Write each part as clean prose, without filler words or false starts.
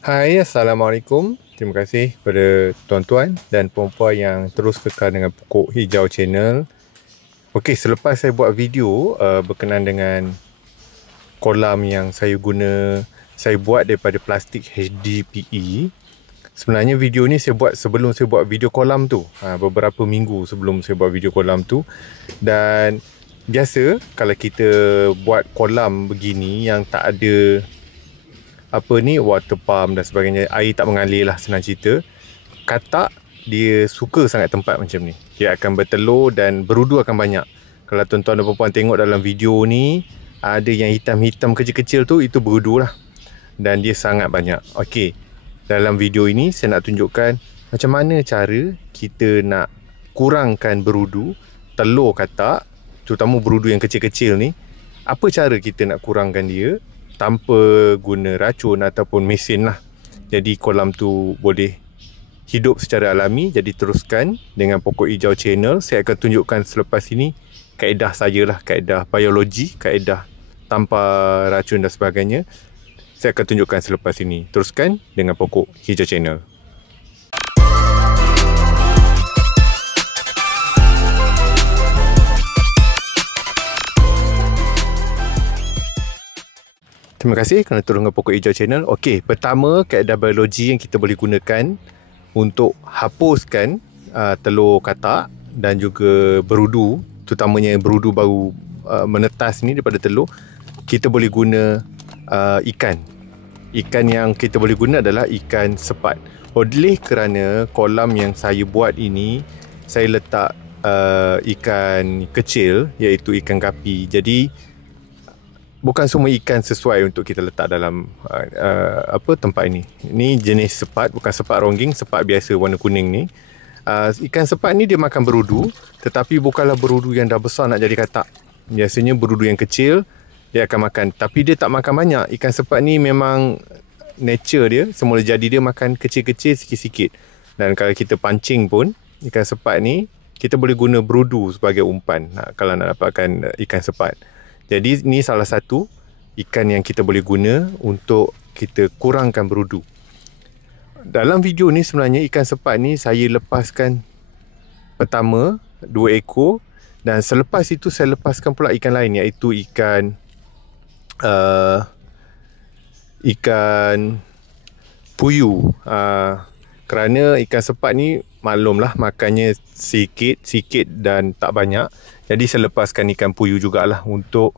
Hai, Assalamualaikum. Terima kasih kepada tuan-tuan dan puan-puan yang terus kekal dengan Pokok Hijau Channel. Okey, selepas saya buat video berkenaan dengan kolam yang saya buat daripada plastik HDPE. Sebenarnya video ni saya buat sebelum saya buat video kolam tu. Beberapa minggu sebelum saya buat video kolam tu. Dan biasa kalau kita buat kolam begini yang tak ada water pump dan sebagainya, air tak mengalir lah, senang cerita, katak dia suka sangat tempat macam ni. Dia akan bertelur dan berudu akan banyak. Kalau tuan-tuan dan puan-puan tengok dalam video ni, ada yang hitam-hitam kecil-kecil tu, itu berudu lah. Dan dia sangat banyak. Okey, dalam video ini saya nak tunjukkan macam mana cara kita nak kurangkan berudu telur katak, terutama berudu yang kecil-kecil ni. Apa cara kita nak kurangkan dia tanpa guna racun ataupun mesin lah. Jadi kolam tu boleh hidup secara alami. Jadi teruskan dengan Pokok Hijau Channel. Saya akan tunjukkan selepas ini kaedah saya lah, kaedah biologi, kaedah tanpa racun dan sebagainya. Saya akan tunjukkan selepas ini. Teruskan dengan Pokok Hijau Channel. Terima kasih kerana turun ke Pokok Hijau Channel. Okey, pertama kaedah biologi yang kita boleh gunakan untuk hapuskan telur katak dan juga berudu, terutamanya berudu baru menetas ni daripada telur, kita boleh guna ikan. Ikan yang kita boleh guna adalah ikan sepat. Oleh kerana kolam yang saya buat ini, saya letak ikan kecil, iaitu ikan gapi. Jadi bukan semua ikan sesuai untuk kita letak dalam tempat ini. Ini jenis sepat, bukan sepat ronggeng, sepat biasa warna kuning ni. Ikan sepat ni dia makan berudu, tetapi bukanlah berudu yang dah besar nak jadi katak. Biasanya berudu yang kecil dia akan makan, tapi dia tak makan banyak. Ikan sepat ni memang nature dia, semula jadi dia makan kecil-kecil sikit-sikit. Dan kalau kita pancing pun ikan sepat ni, kita boleh guna berudu sebagai umpan kalau nak dapatkan ikan sepat. Jadi ni salah satu ikan yang kita boleh guna untuk kita kurangkan berudu. Dalam video ni sebenarnya ikan sepat ni saya lepaskan pertama 2 ekor, dan selepas itu saya lepaskan pula ikan lain, iaitu ikan puyuh. Kerana ikan sepat ni maklumlah makannya sikit dan tak banyak. Jadi saya lepaskan ikan puyuh jugalah untuk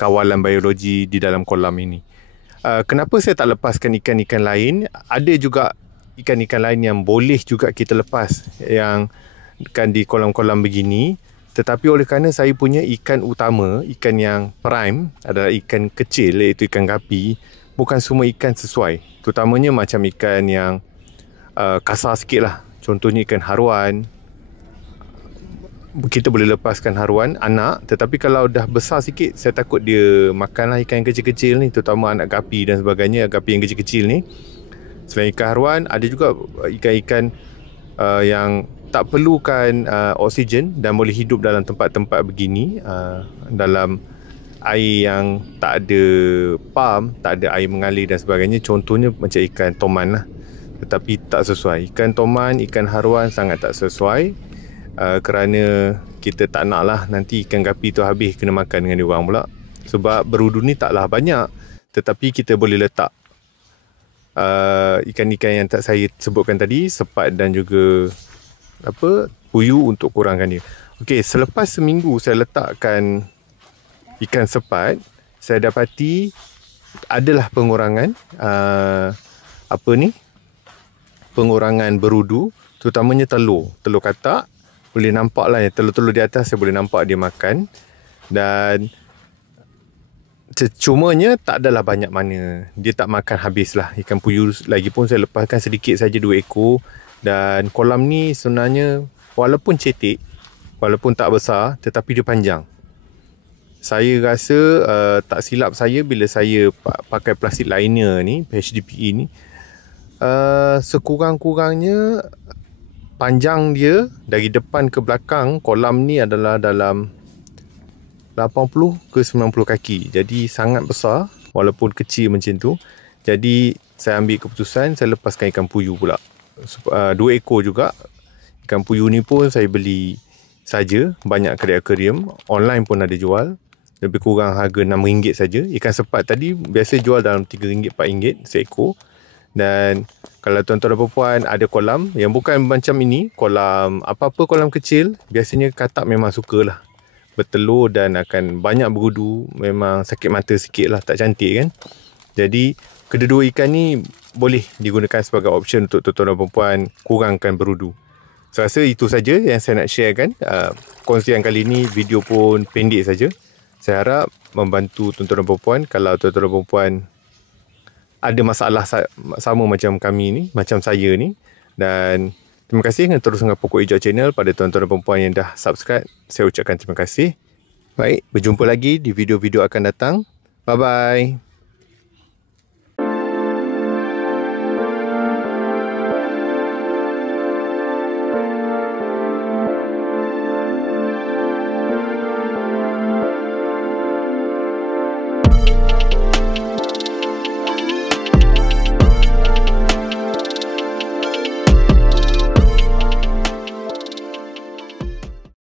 kawalan biologi di dalam kolam ini. Kenapa saya tak lepaskan ikan-ikan lain? Ada juga ikan-ikan lain yang boleh juga kita lepas yang kan di kolam-kolam begini. Tetapi oleh kerana saya punya ikan utama, ikan yang prime adalah ikan kecil, iaitu ikan gapi, bukan semua ikan sesuai. Terutamanya macam ikan yang kasar sikit lah. Contohnya ikan haruan. Kita boleh lepaskan haruan anak, tetapi kalau dah besar sikit, saya takut dia makanlah ikan yang kecil-kecil ni, terutama anak gapi dan sebagainya, gapi yang kecil-kecil ni. Selain ikan haruan, ada juga ikan-ikan yang tak perlukan oksigen dan boleh hidup dalam tempat-tempat begini, dalam air yang tak ada pump, tak ada air mengalir dan sebagainya. Contohnya macam ikan toman lah, tetapi tak sesuai. Ikan toman, ikan haruan sangat tak sesuai. Kerana kita tak nak lah nanti ikan gapi tu habis kena makan dengan dia orang pula. Sebab berudu ni taklah banyak, tetapi kita boleh letak ikan-ikan yang tak saya sebutkan tadi, sepat dan juga puyuh untuk kurangkan dia. Okey, selepas seminggu saya letakkan ikan sepat, saya dapati adalah pengurangan pengurangan berudu, terutamanya telur katak. Boleh nampak lah telur-telur di atas, saya boleh nampak dia makan. Dan cumanya tak adalah banyak mana, dia tak makan habis lah ikan puyuh. Lagipun saya lepaskan sedikit saja 2 ekor. Dan kolam ni sebenarnya walaupun cetek, walaupun tak besar, tetapi dia panjang. Saya rasa tak silap saya bila saya pakai plastik liner ni, HDPE ni, sekurang-kurangnya panjang dia dari depan ke belakang kolam ni adalah dalam 80 ke 90 kaki. Jadi sangat besar walaupun kecil macam tu. Jadi saya ambil keputusan saya lepaskan ikan puyuh pula. 2 ekor juga. Ikan puyuh ni pun saya beli saja, banyak kedai akuarium, online pun ada jual. Lebih kurang harga RM6 saja. Ikan sepat tadi biasa jual dalam RM3, RM4 seekor. Dan kalau tuan-tuan dan puan ada kolam yang bukan macam ini, kolam apa-apa kolam kecil, biasanya katak memang sukalah bertelur dan akan banyak berudu. Memang sakit mata sikit lah, tak cantik kan. Jadi kedua-dua ikan ni boleh digunakan sebagai option untuk tuan-tuan dan puan kurangkan berudu. Saya rasa itu saja yang saya nak sharekan. Kongsian kali ni video pun pendek saja. Saya harap membantu tuan-tuan dan puan. Kalau tuan-tuan dan puan ada masalah sama macam kami ni, macam saya ni. Dan terima kasih kerana terus dengan Pokok Hijau Channel. Pada tuan-tuan dan puan yang dah subscribe, saya ucapkan terima kasih. Baik, berjumpa lagi di video-video akan datang. Bye-bye.